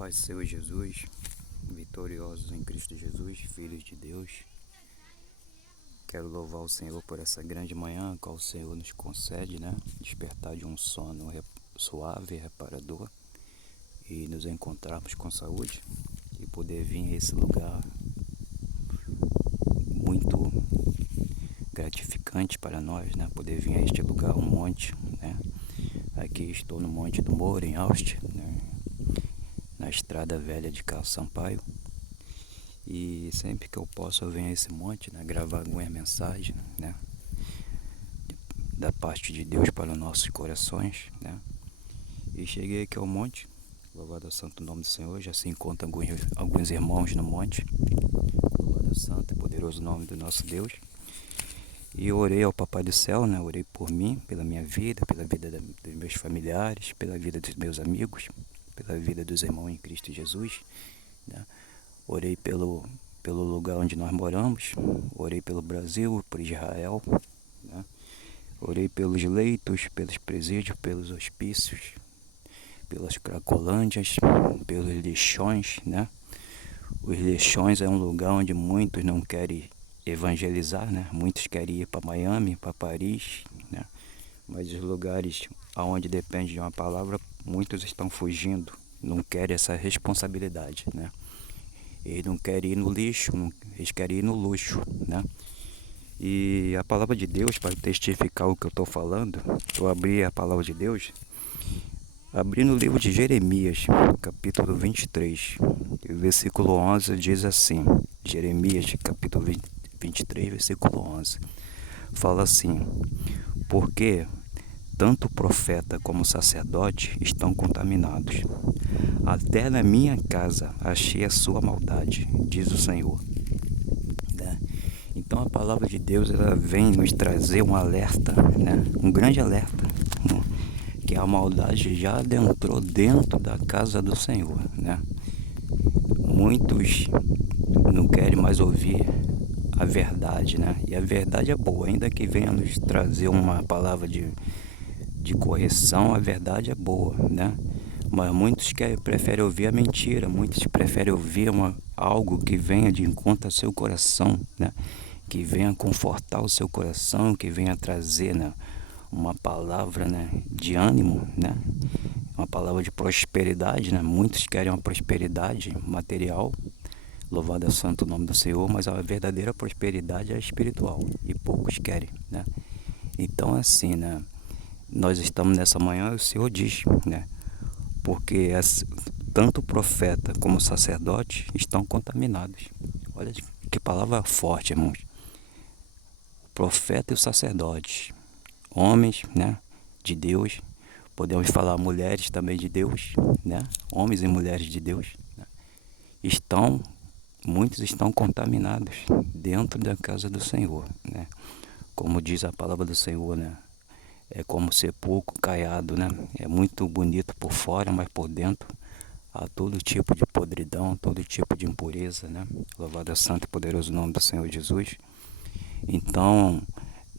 Paz do Senhor Jesus, vitoriosos em Cristo Jesus, filhos de Deus. Quero louvar o Senhor por essa grande manhã, qual o Senhor nos concede, despertar de um sono suave e reparador e nos encontrarmos com saúde e poder vir a esse lugar muito gratificante para nós, poder vir a este lugar, um monte, Aqui estou no Monte do Moro, em Austin, na estrada velha de Carlos Sampaio. E sempre que eu posso eu venho a esse monte, gravar alguma mensagem, da parte de Deus para os nossos corações, E cheguei aqui ao monte, louvado ao santo nome do Senhor, já se encontram alguns irmãos no monte, louvado ao santo e poderoso nome do nosso Deus. E eu orei ao Papai do Céu, orei por mim, pela minha vida, pela vida dos meus familiares, pela vida dos meus amigos, pela vida dos irmãos em Cristo Jesus, Orei pelo lugar onde nós moramos, orei pelo Brasil, por Israel, Orei pelos leitos, pelos presídios, pelos hospícios, pelas cracolândias, pelos lixões, Os lixões é um lugar onde muitos não querem evangelizar, Muitos querem ir para Miami, para Paris, Mas os lugares onde depende de uma palavra, muitos estão fugindo, não querem essa responsabilidade, Eles não querem ir no lixo, eles querem ir no luxo, E a palavra de Deus, para testificar o que eu estou falando, eu abri a palavra de Deus, abri no livro de Jeremias, capítulo 23, versículo 11, diz assim, Jeremias, capítulo 23, versículo 11, fala assim: porque tanto o profeta como o sacerdote estão contaminados. Até na minha casa achei a sua maldade, diz o Senhor. Então a palavra de Deus ela vem nos trazer um alerta, um grande alerta, que a maldade já adentrou dentro da casa do Senhor. Muitos não querem mais ouvir a verdade, e a verdade é boa, ainda que venha nos trazer uma palavra de correção, a verdade é boa, Mas muitos preferem ouvir a mentira, muitos preferem ouvir algo que venha de encontro ao seu coração, Que venha confortar o seu coração, que venha trazer, uma palavra, de ânimo, Uma palavra de prosperidade, Muitos querem uma prosperidade material, louvado é o santo nome do Senhor, mas a verdadeira prosperidade é espiritual e poucos querem, Então assim, nós estamos nessa manhã, o Senhor diz, porque tanto o profeta como o sacerdote estão contaminados. Olha que palavra forte, irmãos. O profeta e o sacerdote, homens, de Deus, podemos falar mulheres também de Deus, Homens e mulheres de Deus, muitos estão contaminados dentro da casa do Senhor, Como diz a palavra do Senhor, É como sepulcro caiado, É muito bonito por fora, mas por dentro há todo tipo de podridão, todo tipo de impureza, Louvado é o santo e poderoso nome do Senhor Jesus. Então,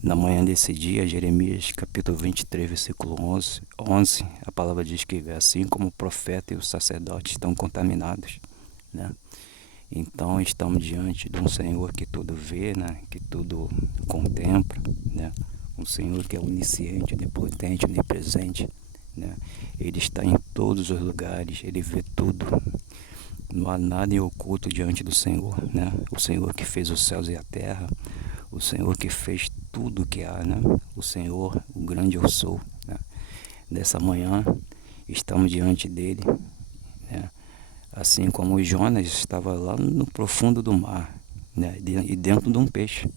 na manhã desse dia, Jeremias capítulo 23, versículo 11, a palavra diz que assim como o profeta e o sacerdote estão contaminados, Então estamos diante de um Senhor que tudo vê, que tudo contempla, Um Senhor que é onisciente, onipotente, onipresente, Ele está em todos os lugares, Ele vê tudo. Não há nada em oculto diante do Senhor, O Senhor que fez os céus e a terra, o Senhor que fez tudo que há, O Senhor, o grande eu sou, Nessa manhã estamos diante dele, Assim como Jonas estava lá no profundo do mar, e dentro de um peixe.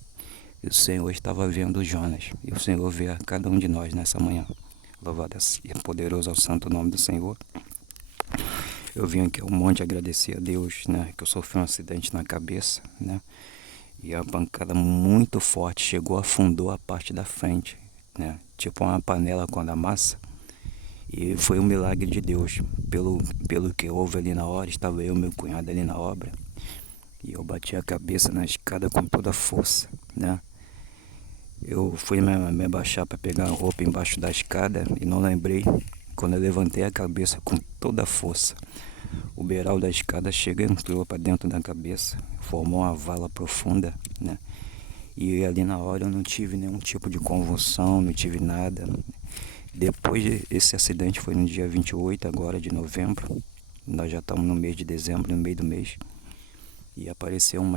E o Senhor estava vendo Jonas, e o Senhor vê a cada um de nós nessa manhã. Louvado e poderoso ao santo nome do Senhor. Eu vim aqui ao monte agradecer a Deus, que eu sofri um acidente na cabeça, E a pancada muito forte chegou, afundou a parte da frente, Tipo uma panela quando amassa. E foi um milagre de Deus, pelo que houve ali na hora, estava eu e meu cunhado ali na obra. E eu bati a cabeça na escada com toda a força, Eu fui me abaixar para pegar a roupa embaixo da escada e não lembrei. Quando eu levantei a cabeça com toda a força, O beiral da escada entrou para dentro da cabeça, formou uma vala profunda, né? E ali na hora eu não tive nenhum tipo de convulsão, não tive nada. Depois esse acidente foi no dia 28 agora de novembro. Nós já estamos no mês de dezembro, no meio do mês. E apareceu um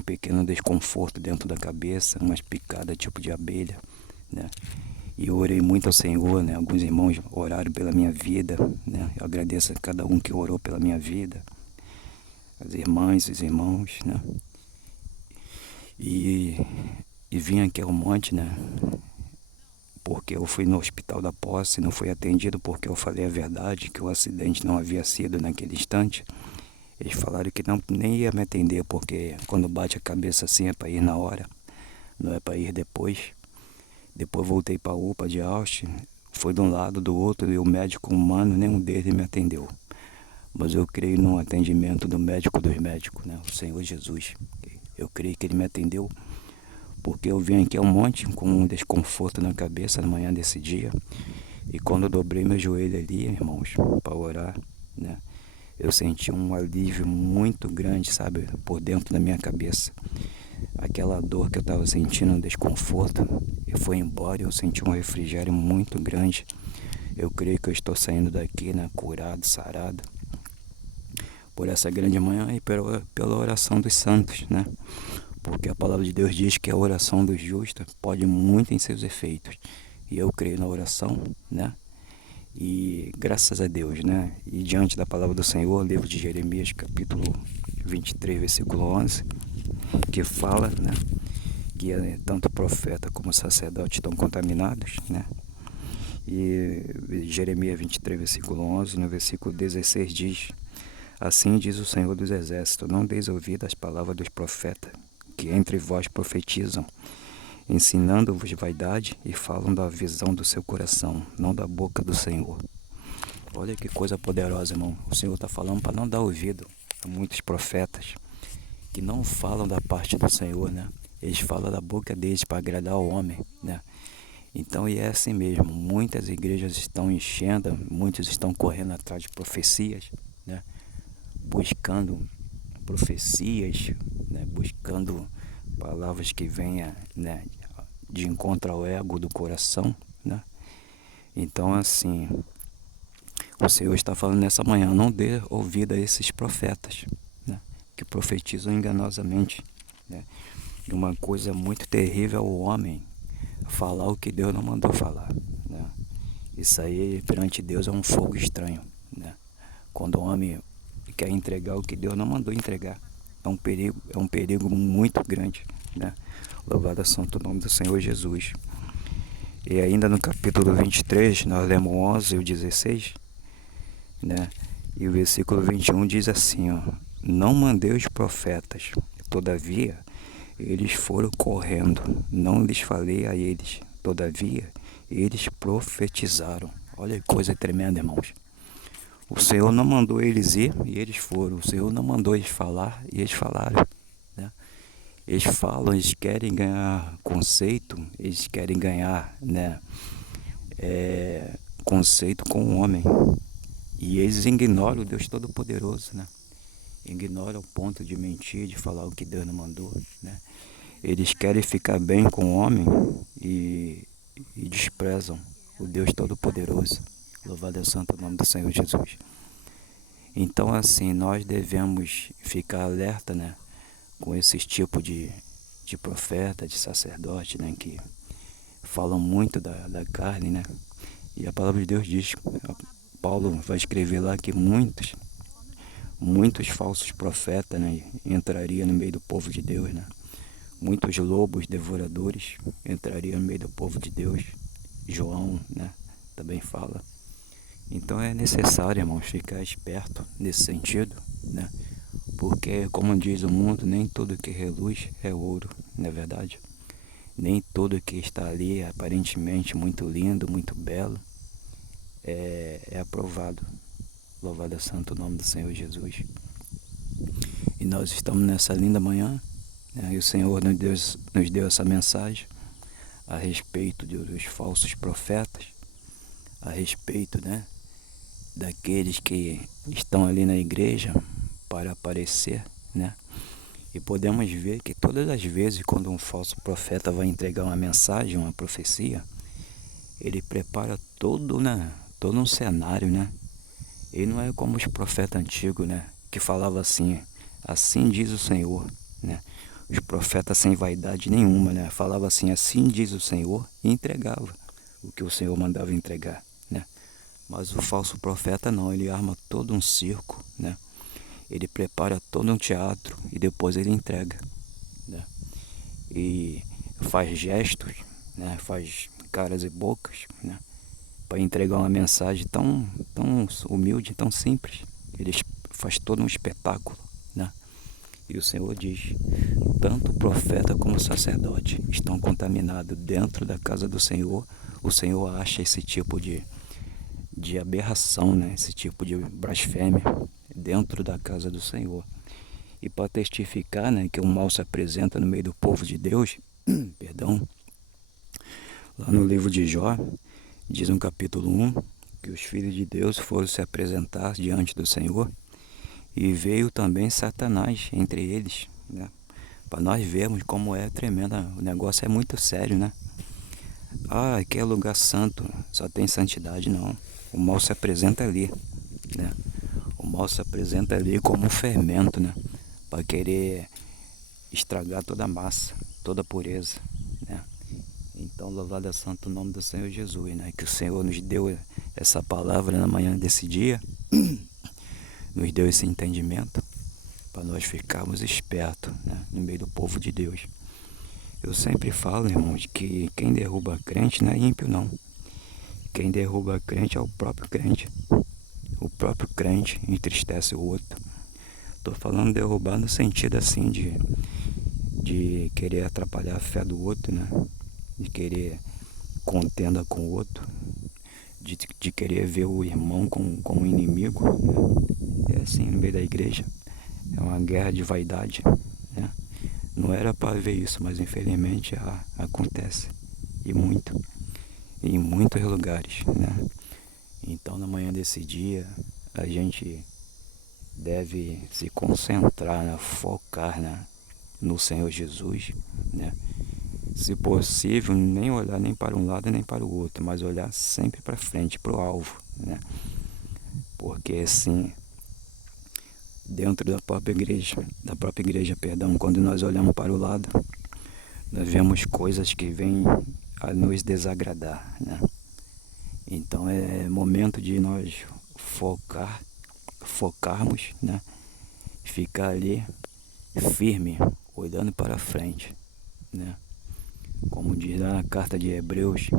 pequeno desconforto dentro da cabeça, umas picadas tipo de abelha, né? E eu orei muito ao Senhor, né? Alguns irmãos oraram pela minha vida, né? Eu agradeço a cada um que orou pela minha vida, as irmãs, os irmãos, né? E, e vim aqui ao monte, né? Porque eu fui no Hospital da Posse, não fui atendido porque eu falei a verdade, que o acidente não havia sido naquele instante. Eles falaram que não, nem ia me atender, porque quando bate a cabeça assim é para ir na hora, não é para ir depois. Depois voltei para a UPA de Austin, foi de um lado, do outro, e o médico humano, nenhum deles me atendeu. Mas eu creio no atendimento do médico dos médicos, né? O Senhor Jesus. Eu creio que ele me atendeu, porque eu vim aqui ao monte com um desconforto na cabeça na manhã desse dia. E quando eu dobrei meu joelho ali, irmãos, para orar, né? Eu senti um alívio muito grande, sabe, por dentro da minha cabeça. Aquela dor que eu estava sentindo, um desconforto, e foi embora. Eu senti um refrigério muito grande. Eu creio que eu estou saindo daqui, né, curado, sarado, por essa grande manhã e pela oração dos santos, né? Porque a palavra de Deus diz que a oração dos justos pode muito em seus efeitos. E eu creio na oração, né? E graças a Deus, né? E diante da palavra do Senhor, livro de Jeremias, capítulo 23, versículo 11, que fala, né? Que tanto o profeta como o sacerdote estão contaminados, né? E Jeremias 23, versículo 11, no versículo 16 diz: assim diz o Senhor dos Exércitos, não deis ouvido às palavras dos profetas, que entre vós profetizam, ensinando-vos vaidade e falam da visão do seu coração, não da boca do Senhor. Olha que coisa poderosa, irmão. O Senhor está falando para não dar ouvido a muitos profetas que não falam da parte do Senhor, né? Eles falam da boca deles para agradar o homem, né? Então, e é assim mesmo. Muitas igrejas estão enchendo, muitos estão correndo atrás de profecias, né? Buscando profecias, né? Buscando palavras que venham, né, de encontro ao ego do coração, né? Então, assim, o Senhor está falando nessa manhã, não dê ouvido a esses profetas, né, que profetizam enganosamente, né? E uma coisa muito terrível é o homem falar o que Deus não mandou falar, né? Isso aí perante Deus é um fogo estranho, né? Quando o homem quer entregar o que Deus não mandou entregar, é um perigo muito grande, né? Louvado seja o nome do Senhor Jesus. E ainda no capítulo 23, nós lemos o 11 e o 16, né? E o versículo 21 diz assim, ó: não mandei os profetas, todavia eles foram correndo, não lhes falei a eles, todavia eles profetizaram. Olha que coisa tremenda, irmãos. O Senhor não mandou eles ir e eles foram. O Senhor não mandou eles falar e eles falaram, né? Eles falam, eles querem ganhar conceito, eles querem ganhar, né, conceito com o homem. E eles ignoram o Deus Todo-Poderoso, né? Ignoram o ponto de mentir, de falar o que Deus não mandou, né? Eles querem ficar bem com o homem e desprezam o Deus Todo-Poderoso. Louvado é o santo nome do Senhor Jesus. Então, assim, nós devemos ficar alerta, né, com esses tipos de profeta, de sacerdote, né, que falam muito da carne, né? E a palavra de Deus diz, Paulo vai escrever lá que muitos falsos profetas, né, entrariam no meio do povo de Deus, né? Muitos lobos devoradores entrariam no meio do povo de Deus. João, né, também fala. Então é necessário, irmãos, ficar esperto nesse sentido, né? Porque, como diz o mundo, nem tudo que reluz é ouro, não é verdade? Nem tudo que está ali, aparentemente muito lindo, muito belo, é aprovado. Louvado é o santo nome do Senhor Jesus. E nós estamos nessa linda manhã, né? E o Senhor nos deu essa mensagem a respeito dos falsos profetas, a respeito, né, daqueles que estão ali na igreja para aparecer, né? E podemos ver que todas as vezes quando um falso profeta vai entregar uma mensagem, uma profecia, ele prepara todo, né, todo um cenário, né? Ele não é como os profetas antigos, né, que falava assim, assim diz o Senhor, né? Os profetas sem vaidade nenhuma, né? Falava assim, assim diz o Senhor, e entregava o que o Senhor mandava entregar, né? Mas o falso profeta não, ele arma todo um circo, né? Ele prepara todo um teatro e depois ele entrega, né? E faz gestos, né? Faz caras e bocas, né? Para entregar uma mensagem tão humilde, tão simples. Ele faz todo um espetáculo, né? E o Senhor diz, tanto o profeta como o sacerdote estão contaminados dentro da casa do Senhor. O Senhor acha esse tipo de aberração, né? Esse tipo de blasfêmia dentro da casa do Senhor. E para testificar, né, que o mal se apresenta no meio do povo de Deus, perdão, lá no livro de Jó, diz no capítulo 1, que os filhos de Deus foram se apresentar diante do Senhor e veio também Satanás entre eles, né? Para nós vermos como é tremendo, o negócio é muito sério, né? Ah, aqui é lugar santo, só tem santidade, não. O mal se apresenta ali, né? O mal se apresenta ali como um fermento, né? Para querer estragar toda a massa, toda a pureza, né? Então, louvado é santo o nome do Senhor Jesus, né? Que o Senhor nos deu essa palavra na manhã desse dia, nos deu esse entendimento para nós ficarmos espertos, né? No meio do povo de Deus. Eu sempre falo, irmãos, que quem derruba crente não é ímpio, não. Quem derruba crente é o próprio crente. O próprio crente entristece o outro. Estou falando derrubar no sentido assim de querer atrapalhar a fé do outro, né? De querer contenda com o outro, de querer ver o irmão como inimigo, né? É assim no meio da igreja. É uma guerra de vaidade, né? Não era para ver isso, mas infelizmente acontece. E muito. Em muitos lugares, né? Então, na manhã desse dia, a gente deve se concentrar, né? Focar, né? No Senhor Jesus, né? Se possível, nem olhar nem para um lado nem para o outro, mas olhar sempre para frente, para o alvo, né? Porque assim, dentro da própria igreja, perdão, quando nós olhamos para o lado, nós vemos coisas que vêm a nos desagradar, né? Então é momento de nós focarmos, né? Ficar ali firme, olhando para frente, né? Como diz lá na carta de Hebreus,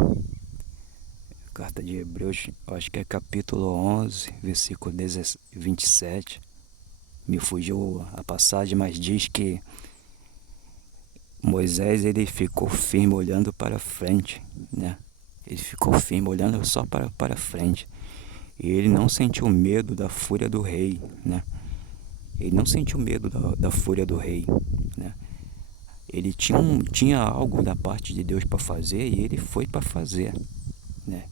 acho que é capítulo 11, versículo 27, me fugiu a passagem, mas diz que Moisés ele ficou firme olhando para frente, né? Ele ficou firme olhando só para frente. E ele não sentiu medo da fúria do rei, né? Ele não sentiu medo da fúria do rei, né? Ele tinha algo da parte de Deus para fazer e ele foi para fazer, né?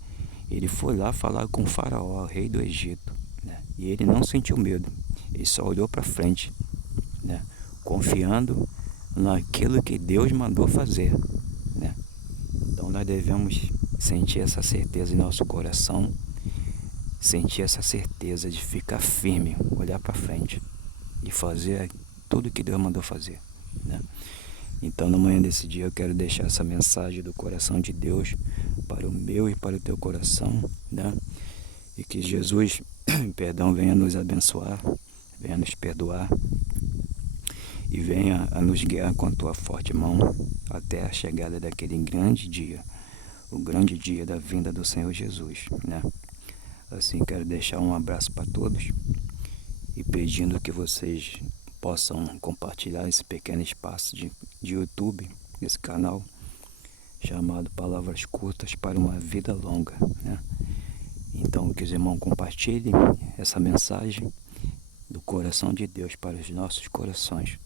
Ele foi lá falar com o faraó, rei do Egito, né? E ele não sentiu medo, ele só olhou para frente, né? Confiando naquilo que Deus mandou fazer, né? Então nós devemos sentir essa certeza em nosso coração, sentir essa certeza de ficar firme, olhar para frente e fazer tudo que Deus mandou fazer, né? Então, na manhã desse dia, eu quero deixar essa mensagem do coração de Deus para o meu e para o teu coração, né? E que Jesus, perdão, venha nos abençoar, venha nos perdoar e venha a nos guiar com a tua forte mão até a chegada daquele grande dia, o grande dia da vinda do Senhor Jesus, né? Assim, quero deixar um abraço para todos e pedindo que vocês possam compartilhar esse pequeno espaço de YouTube, esse canal chamado Palavras Curtas para uma Vida Longa, né? Então, que os irmãos compartilhem essa mensagem do coração de Deus para os nossos corações.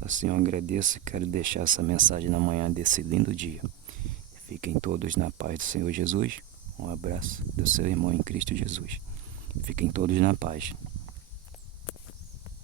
Assim eu agradeço e quero deixar essa mensagem na manhã desse lindo dia. Fiquem todos na paz do Senhor Jesus. Um abraço do seu irmão em Cristo Jesus. Fiquem todos na paz.